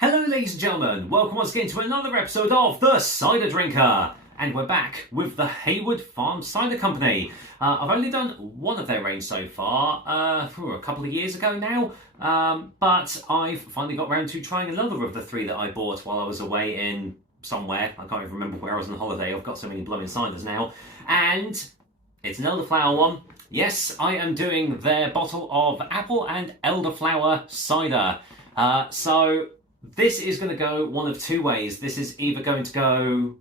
Hello ladies and gentlemen, welcome once again to another episode of The Cider Drinker. And we're back with the Haywood Farm Cider Company. I've only done one of their range so far, a couple of years ago now, but I've finally got round to trying another of the three that I bought while I was away in somewhere. I can't even remember where I was on holiday. I've got so many blowing ciders now. And it's an Elderflower one. Yes, I am doing their bottle of apple and elderflower cider. So this is going to go one of two ways. This is either going to go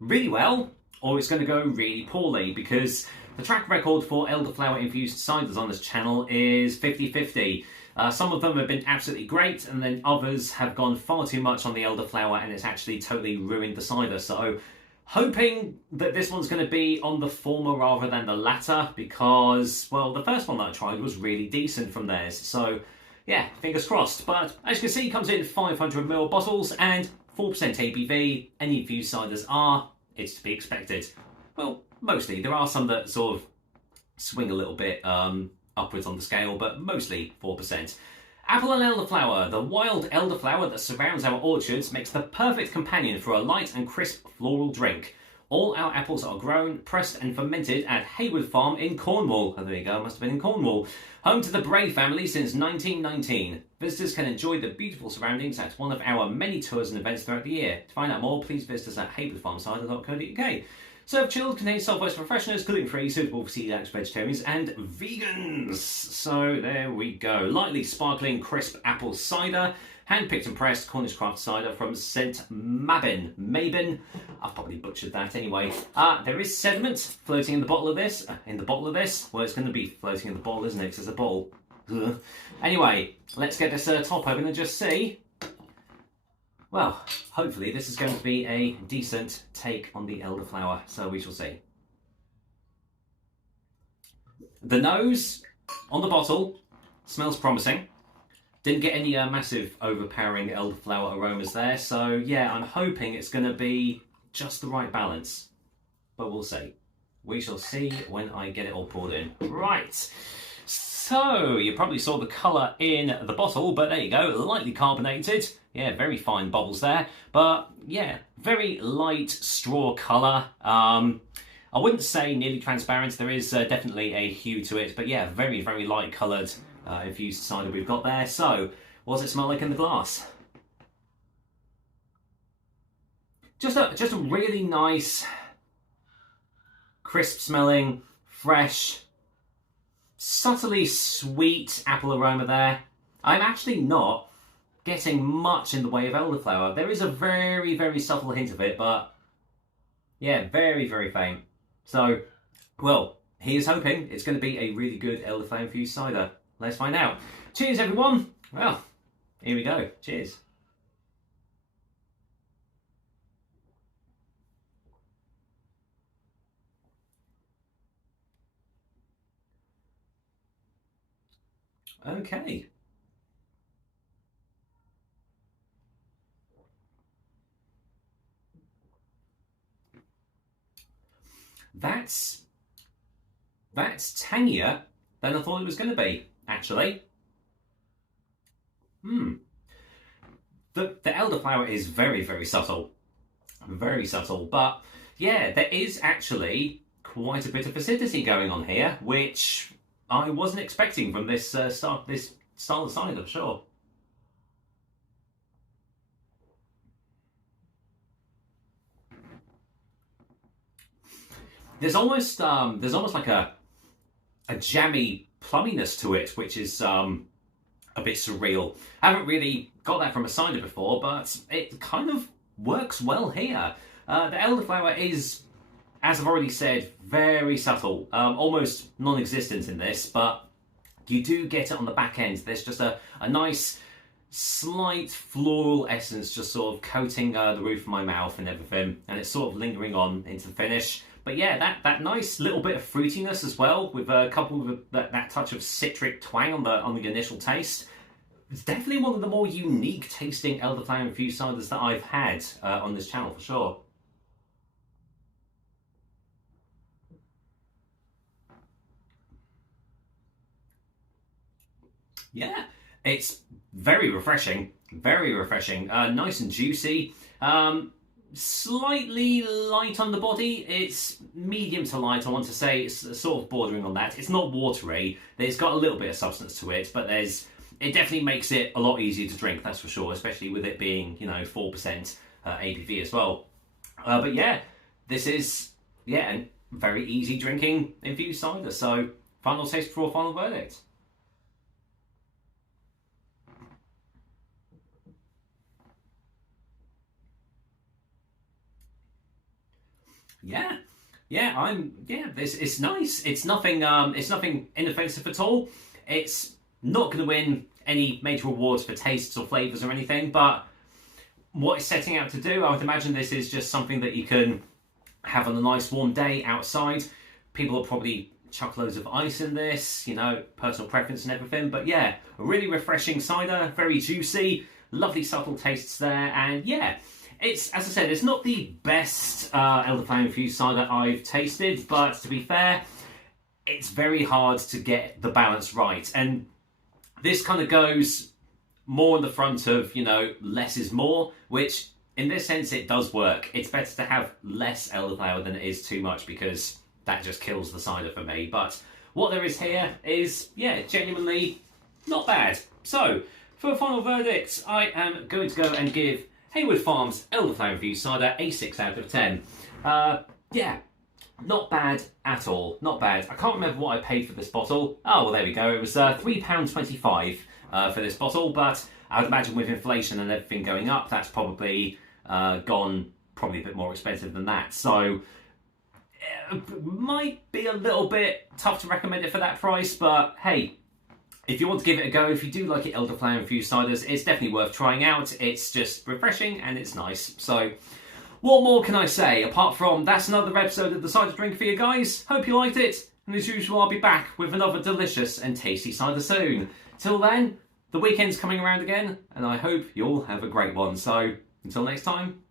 really well, or it's going to go really poorly, because the track record for elderflower infused ciders on this channel is 50-50. Some of them have been absolutely great, and then others have gone far too much on the elderflower and it's actually totally ruined the cider. So hoping that this one's going to be on the former rather than the latter, because, well, the first one that I tried was really decent from theirs. So yeah, fingers crossed. But as you can see, it comes in 500ml bottles and 4% ABV. Any infused ciders are, it's to be expected. Well, mostly. There are some that sort of swing a little bit upwards on the scale, but mostly 4%. Apple and elderflower. The wild elderflower that surrounds our orchards makes the perfect companion for a light and crisp floral drink. All our apples are grown, pressed and fermented at Haywood Farm in Cornwall. Oh, there you go, must have been in Cornwall. Home to the Bray family since 1919. Visitors can enjoy the beautiful surroundings at one of our many tours and events throughout the year. To find out more, please visit us at haywoodfarmcider.co.uk. Served chilled, contains sulphite for fresheners, gluten-free, suitable for celiac, vegetarians and vegans. So there we go. Lightly sparkling, crisp apple cider. Hand-picked and pressed Cornish craft cider from St. Mabin. I've probably butchered that anyway. There is sediment floating in the bottle of this. Well, it's going to be floating in the bottle, isn't it? Because it's a bottle. Ugh. Anyway, let's get this top open and just see. Well, hopefully this is going to be a decent take on the elderflower. So we shall see. The nose on the bottle smells promising. Didn't get any massive overpowering elderflower aromas there, so yeah, I'm hoping it's going to be just the right balance. But we'll see. We shall see when I get it all poured in. Right, so you probably saw the colour in the bottle, but there you go, lightly carbonated. Yeah, very fine bubbles there, but yeah, very light straw colour. I wouldn't say nearly transparent, there is definitely a hue to it, but yeah, very, very light coloured infused cider we've got there. So, what does it smell like in the glass? Just a really nice, crisp smelling, fresh, subtly sweet apple aroma there. I'm actually not getting much in the way of elderflower. There is a very, very subtle hint of it, but yeah, very, very faint. So, well, here's hoping it's going to be a really good elderflower infused cider. Let's find out. Cheers, everyone. Well, here we go. Cheers. Okay. That's tangier than I thought it was going to be, actually. The elderflower is very, very subtle. Very subtle, but yeah, there is actually quite a bit of acidity going on here, which I wasn't expecting from this style of cider, sure. There's almost like a jammy plumminess to it, which is a bit surreal. I haven't really got that from a cider before, but it kind of works well here. The elderflower is, as I've already said, very subtle, almost non-existent in this, but you do get it on the back end. There's just a nice, slight floral essence just sort of coating the roof of my mouth and everything, and it's sort of lingering on into the finish. But yeah, that nice little bit of fruitiness as well, with coupled with that touch of citric twang on the initial taste. It's definitely one of the more unique tasting elderflower infused ciders that I've had on this channel for sure. Yeah, it's very refreshing. Very refreshing. Nice and juicy. Slightly light on the body. It's medium to light, I want to say. It's sort of bordering on that. It's not watery. It's got a little bit of substance to it, but it definitely makes it a lot easier to drink, that's for sure, especially with it being, 4% ABV as well. But yeah, this is, a very easy drinking infused cider. So, final taste before final verdict. This it's nice. It's nothing inoffensive at all. It's not going to win any major awards for tastes or flavors or anything, but what it's setting out to do, I would imagine this is just something that you can have on a nice warm day outside. People will probably chuck loads of ice in this, personal preference and everything, but yeah, a really refreshing cider, very juicy, lovely subtle tastes there, and yeah, it's, as I said, it's not the best elderflower infused cider I've tasted, but to be fair, it's very hard to get the balance right. And this kind of goes more in the front of, less is more, which in this sense, it does work. It's better to have less elderflower than it is too much, because that just kills the cider for me. But what there is here is, genuinely not bad. So, for a final verdict, I am going to go and give Haywood Farms Elderflower Infused Cider a 6 out of 10. Not bad at all. Not bad. I can't remember what I paid for this bottle. Oh, well, there we go. It was £3.25 for this bottle, but I would imagine with inflation and everything going up, that's probably gone a bit more expensive than that. So, it might be a little bit tough to recommend it for that price, but hey, if you want to give it a go, if you do like it, elderflower infused ciders, it's definitely worth trying out. It's just refreshing and it's nice. So, what more can I say apart from that's another episode of the Cider Drink for you guys. Hope you liked it, and as usual, I'll be back with another delicious and tasty cider soon. Till then, the weekend's coming around again, and I hope you all have a great one. So, until next time,